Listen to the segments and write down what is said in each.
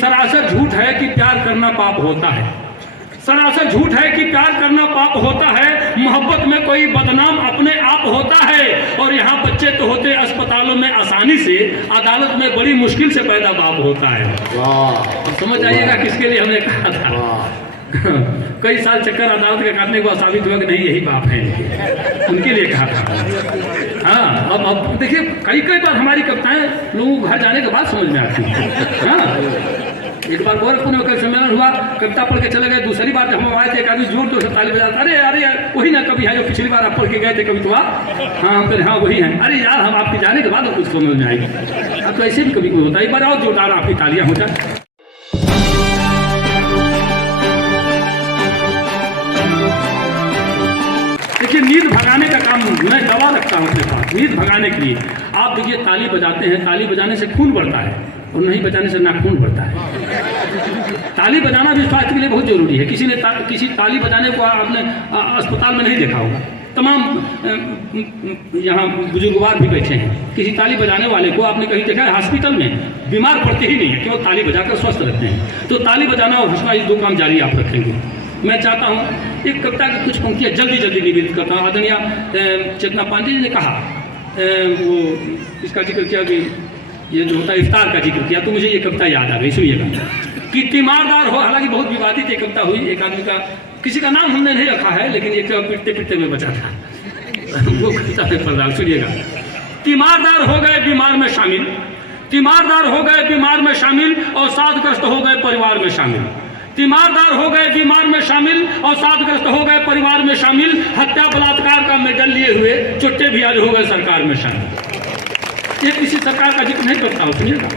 सरासर झूठ है कि प्यार करना पाप होता है। सरासर झूठ है कि प्यार करना पाप होता है। मोहब्बत में कोई बदनाम अपने आप होता है। और यहाँ बच्चे तो होते अस्पतालों में आसानी से, अदालत में बड़ी मुश्किल से पैदा बाप होता है। वाह, समझ आइएगा किसके लिए हमने कहा था। कई साल चक्कर अदालत के काटने को साबित हुआ कि नहीं यही बाप है इनके, उनके लिए कहा था। हाँ, अब देखिए कई बार हमारी कविताएं लोगों को घर जाने के बाद समझ में आती है। हाँ, एक बार गोरखपुर में कभी सम्मेलन हुआ, कविता पढ़ के चले गए। दूसरी बार जब हम आए थे एक आदमी जोर जोर से ताली बजाता, अरे अरे यार वही ना कभी है जो पिछली बार आप पढ़ के गए थे कभी तो हाँ हम फिर हाँ वही है। अरे यार हम आपके जाने के बाद कुछ समझ में आएगी। अब तो ऐसे भी कभी कोई होता है, एक बार और जोरदार आपकी तालियां हो जाए। देखिए नींद भगाने का काम मैं दवा रखता हूँ अपने पास, नींद भगाने के लिए। आप देखिए ताली बजाते हैं, ताली बजाने से खून बढ़ता है और नहीं बजाने से नाखून बढ़ता है। ताली बजाना भी स्वास्थ्य के लिए बहुत जरूरी है। किसी ने किसी ताली बजाने को आपने अस्पताल में नहीं देखा होगा। तमाम यहाँ बुजुर्गवार भी बैठे हैं, किसी ताली बजाने वाले को आपने कहीं देखा है? हॉस्पिटल में बीमार पड़ते ही नहीं है, केवल ताली बजाकर स्वस्थ रहते हैं। तो ताली बजाना और हंसना, ये दो काम जारी आप रखेंगे। मैं चाहता हूँ एक कविता की कुछ पंक्तियाँ जल्दी निवेदित करता हूँ। आदरणीय चेतना पांडे जी ने कहा, वो इसका जिक्र किया कि ये जो होता है इफ्तार का जिक्र किया, तो मुझे ये कविता याद आ गई, सुनिएगा। कि तीमारदार हो, हालांकि बहुत विवादित ये कविता हुई। एक आदमी का, किसी का नाम हमने नहीं रखा है, लेकिन एक पिटते में बचा था वो कविता पे पढ़ रहा, सुनिएगा। तीमारदार हो गए बीमार में शामिल, तीमारदार हो गए बीमार में शामिल और साधग्रस्त हो गए परिवार में शामिल। तीमारदार हो गए बीमार में शामिल और साधग्रस्त हो गए परिवार में शामिल। हत्या बलात्कार का मेडल लिए हुए चुट्टे भी आज हो गए सरकार में शामिल। ये किसी सरकार का जिक्र नहीं करता हूँ, सुनिएगा।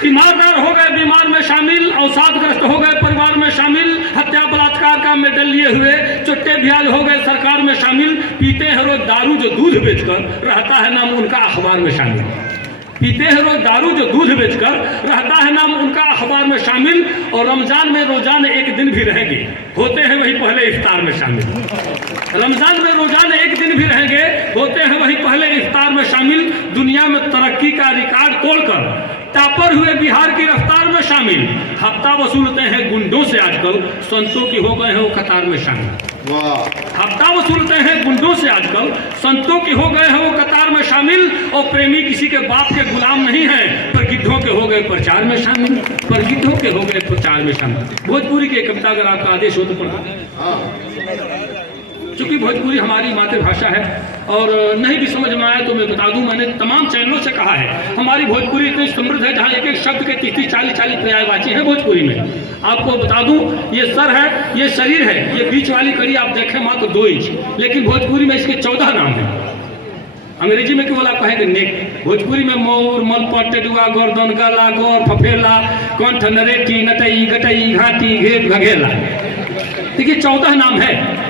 तीमारदार हो गए बीमार में शामिल और साधग्रस्त हो गए परिवार में शामिल। हत्या बलात्कार का मेडल लिए हुए चुट्टे भी आज हो गए सरकार में शामिल। पीते हैं रोज दारू जो दूध बेचकर रहता है नाम उनका अखबार में शामिल। पीते हैं रोज दारू जो दूध बेचकर रहता है नाम उनका अखबार में शामिल। और रमजान में रोजाना एक दिन भी रहेंगे, होते हैं वही पहले इफ्तार में शामिल। रमजान में रोजाना एक दिन भी रहेंगे, होते हैं वही पहले इफ्तार में शामिल। दुनिया में तरक्की का रिकॉर्ड तोड़कर टॉपर हुए बिहार की रफ्तार में शामिल। हफ्ता वसूलते हैं गुंडों से आजकल, संतों की हो गए हैं वो कतार में शामिल। हफ्ता वसूलते हैं गुंडों से आजकल, संतों की हो गए हैं वो कतार में शामिल। और प्रेमी किसी के बाप के गुलाम नहीं है, पर गिद्धों के हो गए प्रचार में शामिल। पर गिद्धों के हो गए प्रचार में शामिल। भोजपुरी की कविता अगर आपका आदेश हो तो पढ़ा। चूंकि भोजपुरी हमारी मातृभाषा है और नहीं भी समझ में आया तो मैं बता दूं, मैंने तमाम चैनलों से कहा है हमारी भोजपुरी इतनी समृद्ध है जहाँ एक एक शब्द के 30-40 पर्यायवाची हैं भोजपुरी में। आपको बता दूं, ये सर है, ये शरीर है, ये बीच वाली कड़ी आप देखें मात्र 2 इंच, लेकिन भोजपुरी में इसके 14 नाम हैं। अंग्रेजी में केवल आप कहेंगे नेक, भोजपुरी में मोर, मलपट, टेडुआ, गर्दन, गला, गौर, फफेला, कंठ, नरेटी, नटई, गटई, घाटी, घेट, घघेला। देखिए 14 नाम है,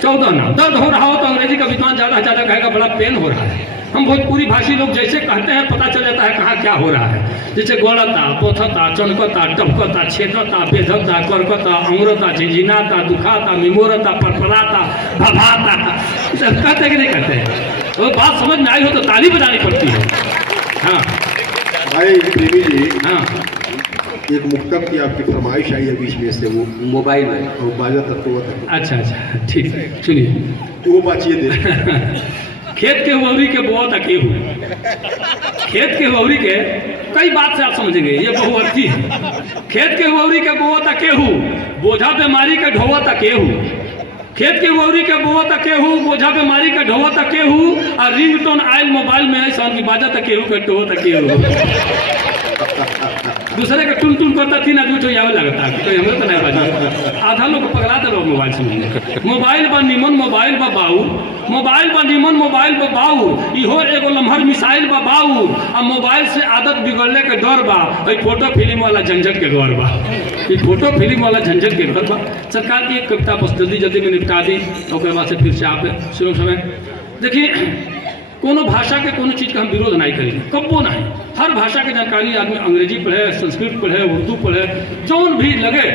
14 नाम। दर्द हो रहा हो तो अंग्रेजी का विद्वान ज्यादा कहेगा बड़ा पेन हो रहा है। हम भोजपुरी भाषी लोग जैसे कहते हैं पता चल जाता है कहाँ क्या हो रहा है। जैसे गोड़ता, पोथता, चनकता, टपकता, छेदता, बेधता, करकता, अंगरता, झिझिनाता, दुखाता, मिमोरता, परपराता, भभाता, कहते कि नहीं कहते हैं? वो बात समझ में आई हो तो ताली बजानी पड़ती है। हाँ भाई प्रेमी जी, हाँ, एक मुक्तक की आपकी फरमाइश आई है बीच में से, वो मोबाइल में और बाजा तत्व तक। अच्छा ठीक है, सुनिए। वो बाचिए दे। खेत के हुआरी के बोआ तक केहू, खेत के हुआरी के कई बात से आप समझेंगे, ये बहुअर्थी है। खेत के हुआरी के बोआ तक केहू, बोझा बीमारी के ढोआ तक केहू। खेत के हुआरी के बोआ तक केहू, बोझा बीमारी के ढोआ तक केहू। और रिंगटोन आयल मोबाइल में ऐसा की बाजा तक केहू के टोआ तक केहू। दूसरे का टुन टुन करता 3 आदमी तो यावे लगता है, तो हमरे तो नहीं बाजा। आधा लोग पगला दे लोग मोबाइल से। मोबाइल बा निमन, मोबाइल बा बाऊ, मोबाइल बा निमन, मोबाइल बा बाऊ। इहो एगो लम्हर मिसाइल बा बाऊ। अब मोबाइल से आदत बिगड़ने के डर बा, फोटो फिल्म वाला झंझट के घर बा। फोटो फिल्म वाला झंझट के घर बा। सरकार की एक कविता बस जल्दी में निपटा दी, और बाद से फिर से आप सुनो समय। देखिए कोनो भाषा के कोनो चीज़ का हम विरोध नहीं करेंगे, कब्बो नहीं। हर भाषा की जानकारी आदमी अंग्रेजी पढ़े, संस्कृत पढ़े, उर्दू पढ़े, जौन भी लगे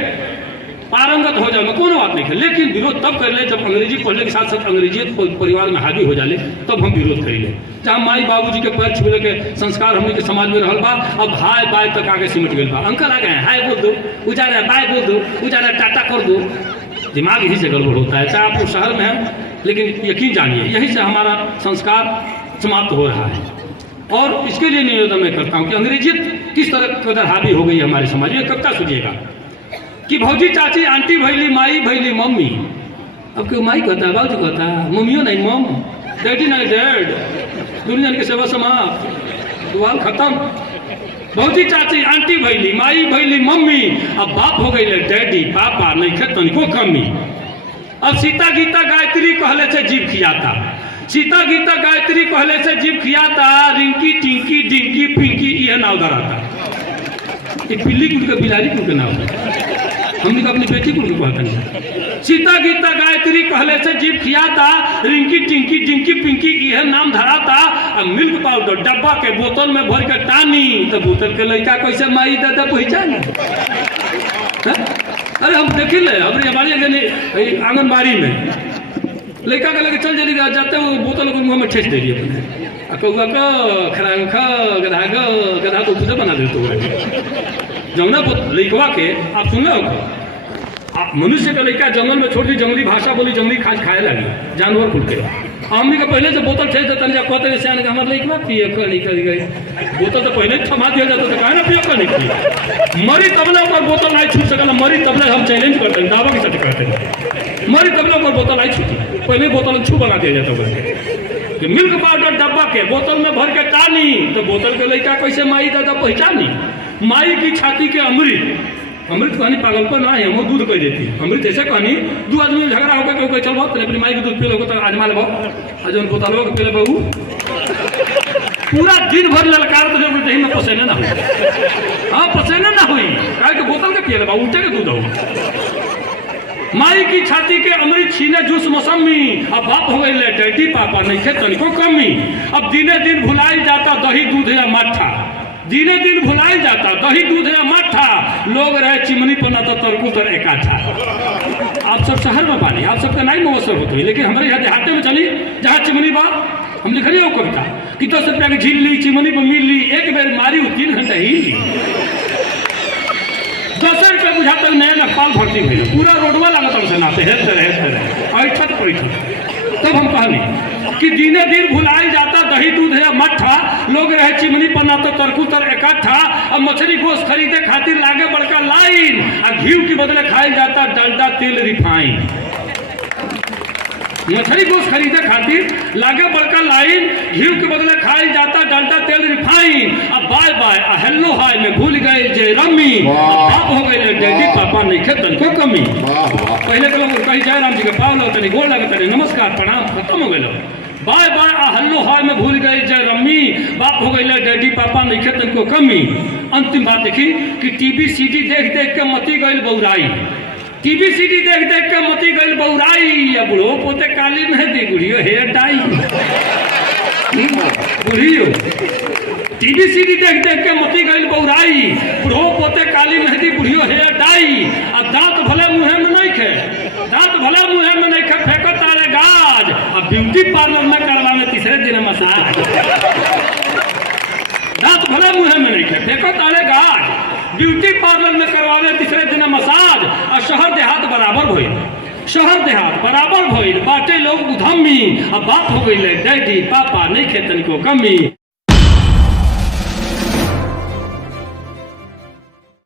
पारंगत हो जाए कोनो बात नहीं है, लेकिन विरोध तब कर ले जब अंग्रेजी पढ़ने के साथ साथ अंग्रेजियत परिवार में हावी हो जाले, तब हम विरोध कर ले। चाहे माई बाबूजी के पैर छुए के संस्कार हमने के समाज में रहल बा, अब हाय बाय तक आगे सिमट गए बा। अंकल आ गए हाय बोल दो, उजारा बाय बोल दो, उजारा टाटा कर दो। दिमाग यही से गड़बड़ होता है, चाहे आप लोग शहर में हैं, लेकिन यकीन जानिए यही से हमारा संस्कार समाप्त हो रहा है। और इसके लिए निवेदन मैं करता हूँ कि अंग्रेजियत किस तरह कदर हावी हो गई है हमारे समाज में, कब तक सुझिएगा कि भौजी चाची आंटी भैली माई भैली मम्मी। अब क्यों माई कहता है, बाबू कहता है, मम्मियों नहीं मम, डैडी नहीं डैड, दुनिया की सेवा समाप्त, दुआल खत्म। भौजी चाची आंटी भैली माई भैली मम्मी, अब बाप हो गई डैडी पापा नहीं खेतन को कमी। अब सीता गीता गायत्री कहले से जीव खियाता, सीता गीता गायत्री कहले से जीव खियाता, रिंकी टिंकी डिंकी पिंकी यह नाव धराता। एक पिल्ली कुल के बिलारी कुल के नाव हमने तो अपनी बेटी कुल को कहते हैं। सीता गीता गायत्री कहले से जीव खियाता, रिंकी टिंकी डिंकी पिंकी यह नाम धराता। अब मिल्क पाउडर डब्बा के बोतल में भर के टानी, तो बोतल के लड़का कैसे माई दादा पहचानी। अरे हम देखी ले हमारे आंगनबाड़ी में लड़का के लेके चल जल्दी जाते वो बोतल को मुँह में ठेस दे दिए, कौआ का खरांग खा गधा तो खुद बना देते हो। जमुना लड़कवा के आप सुन लो, आप मनुष्य का लड़का जंगल में छोड़ दी, जंगली भाषा बोली, जंगली खाद खाए लगी, जानवर खुल के हमने का पहले से बोतल ठेस देता नहीं, कहते सियान का हमारे लड़कवा पिए निकल गई बोतल तो पहले थमा दिया जाता तो कहे ना पिए कर निकली। मरी तबला पर बोतल नहीं छूट सकल, मरी तबला हम चैलेंज करते हैं, दावा के साथ करते हैं, मरी तबला पर बोतल नहीं छूटी, पहले बोतल छू बना दिया जाता है। कि मिल्क पाउडर डब्बा के बोतल में भर के टानी, तो बोतल के लड़का कैसे माई दादा पहचानी। माई की छाती के अमृत, अमृत कहानी पागलपन ना है, वो दूध कह देती है। अमृत ऐसे कहानी दो आदमी में झगड़ा होकर क्यों चल बहुत अपनी माई के दूध पी लो तो आजमा लो, आज उन बोतलों के पी बहू पूरा दिन भर ललकार तो जब दही में पसीना ना हुई, हाँ पसीना ना हुई, कहे बोतल के पिए बहू उठे के दूध हो। माई की छाती के अमृत छीने जूस मौसमी, अब बाप हो गई डैडी पापा नहीं खे तनिको कमी। अब दिने दिन भुलाई जाता दही दूध या मट्ठा, दिने दिन भुलाई जाता दही दूध या मट्ठा, लोग रहे चिमनी पर ना तो तरकुतर इकट्ठा। आप सब शहर में पानी, आप सबका नहीं मवसर होती है, लेकिन हमारे यहाँ देहाते में चली जहाँ चिमनी बा, हम लिख रही हो कविता कि 10 रुपया की झील ली, चिमनी पर मिल ली, एक बेर मारी 3 घंटा हिल ली। 10 रुपये बुझा तक नया नखपाल भर्ती हुई, पूरा रोडवा लागत हमसे नाते हेलते रहे छत पर। तब हम कहनी कि दिने दिन भुलाई जाता दही दूध है मट्ठा, लोग रहे चिमनी पर ना तो तरकुतर इकट्ठा। अब मछली गोश्त खरीदे खातिर लागे बड़का लाइन, और घी के बदले खाई जाता डालडा तेल रिफाइन। मछली गोश्त खरीदे खातिर लागे बड़का लाइन, घी के बदले खाई जाता डालडा तेल रिफाइन। अब बाय बाय हेलो हाय में भूल गए जय रम्मी, बाप हो गए डैडी पापा नहीं खेतन को कमी। पहले तो लोग कहीं जय राम जी के पाव लगते गोल लगते नमस्कार प्रणाम खत्म हो गए। बाय बाय हेलो हाय में भूल गए जय रम्मी, बाप हो गए डैडी पापा नहीं खेतन को कमी। अंतिम बात देखी कि टीवी सीडी देख देख के मती गई बौराई, टीवी सीडी देख देख के मती गई बौराई। या बुढ़ो पोते काली मेहंदी बुढ़ियो हेयर डाई, बुढ़ियो टीवी सीडी देख देख के मती गई बौराई, बुढ़ो पोते काली मेहंदी बुढ़ियो हेयर डाई। अब दांत भले मुँह में नहीं खे, दांत भले मुँह में नहीं खे, फेंको तारे गाज। अब ब्यूटी पार्लर में करवाने तीसरे दिन मसाज, दांत भले मुँह में नहीं खे, फेंको तारे गाज। ब्यूटी पार्लर में करवाने तीसरे दिन मसाज। और शहर देहात बराबर भइल, शहर देहात बराबर भइल, बाटे लोग उधमी। अब बाप हो गई डैडी पापा नहीं खेतन को कमी।